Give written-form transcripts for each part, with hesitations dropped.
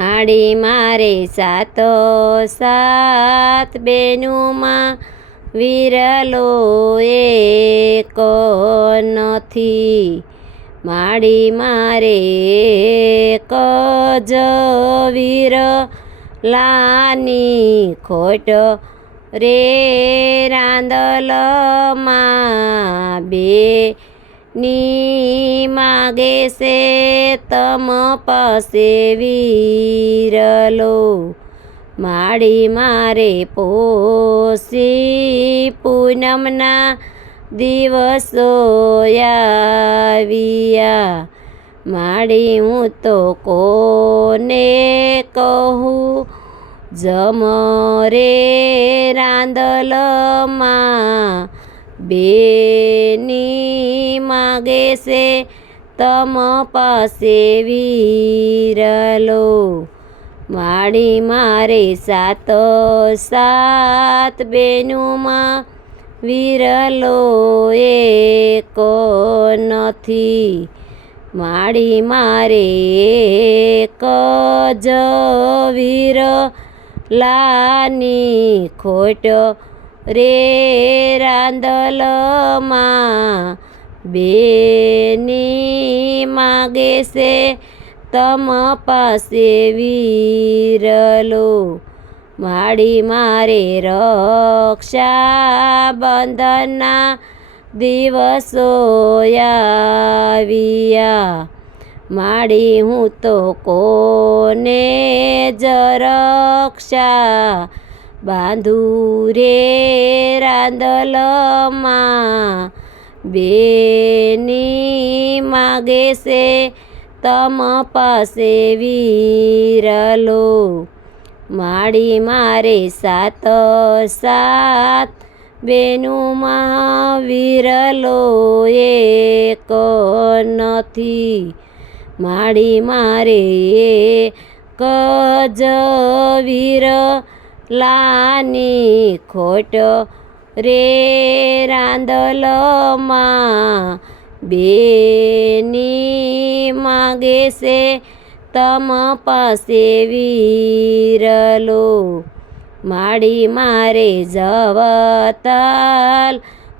માડી મારે સાતો સાત બેનુંમાં વિરલો એક નથી। માડી મારે એક જ વિરલાની ખોટ રે રાંદલમાં બે ની માગે છે તમ પાસે વિરલો। માડી મારે પોષી પૂનમના દિવસો આવ્યા। માડી હું તો કોને કહું જમ રે રાંદલમાં બેની માગે છે તમ પાસે વિરલો। માડી મારે સાતો સાત બેનુંમાં વિરલો એક નથી। માડી મારે એક જ વિરલાની ખોટ રે રાંદલમાં બેની માગે છે તમ પાસે વિરલો। માડી મારે રક્ષાબંધનના દિવસો આવ્યા। માડી હું તો કોને જ રક્ષા બાંધું રે રાંદલમાં બેની માગે છે તમ પાસે વિરલો। માડી મારે સાતો સાત બેનુંમાં વિરલો એક નથી। માડી મારે એક જ વિરલાની ખોટ રે રાંદલમાં બેની માગે છે તમ પાસે વિરલો। માડી મારે જવતલ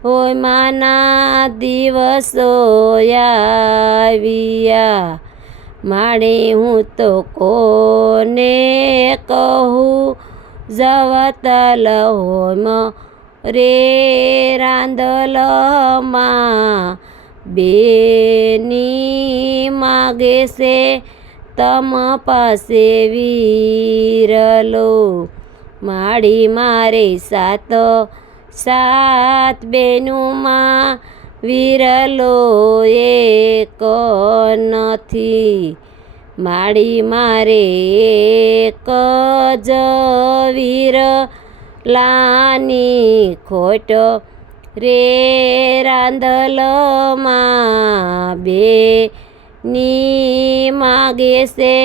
હોય માના દિવસો આવ્યા। માડી હું તો કોને કહું જવતલ હોય રે રાંદલમાં બેની માગે છે તમ પાસે વિરલો। માડી મારે સાતો સાત બેનુંમાં વિરલો એક નથી। માડી મારે એક જ વિરલાની ખોટ રે રાંદલમાં બેની માગે છે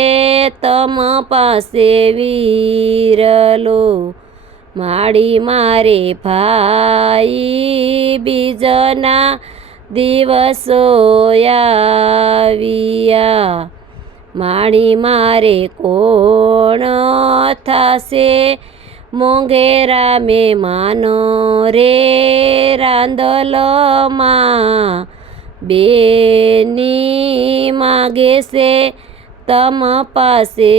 તમ પાસે વિરલો। માડી મારે ભાઈ બીજના દિવસો આવ્યા। માડી મારે કોણ થશે મોંઘેરા મહેમાનો રે રાંદલમાં બેની માગે છે તમ પાસે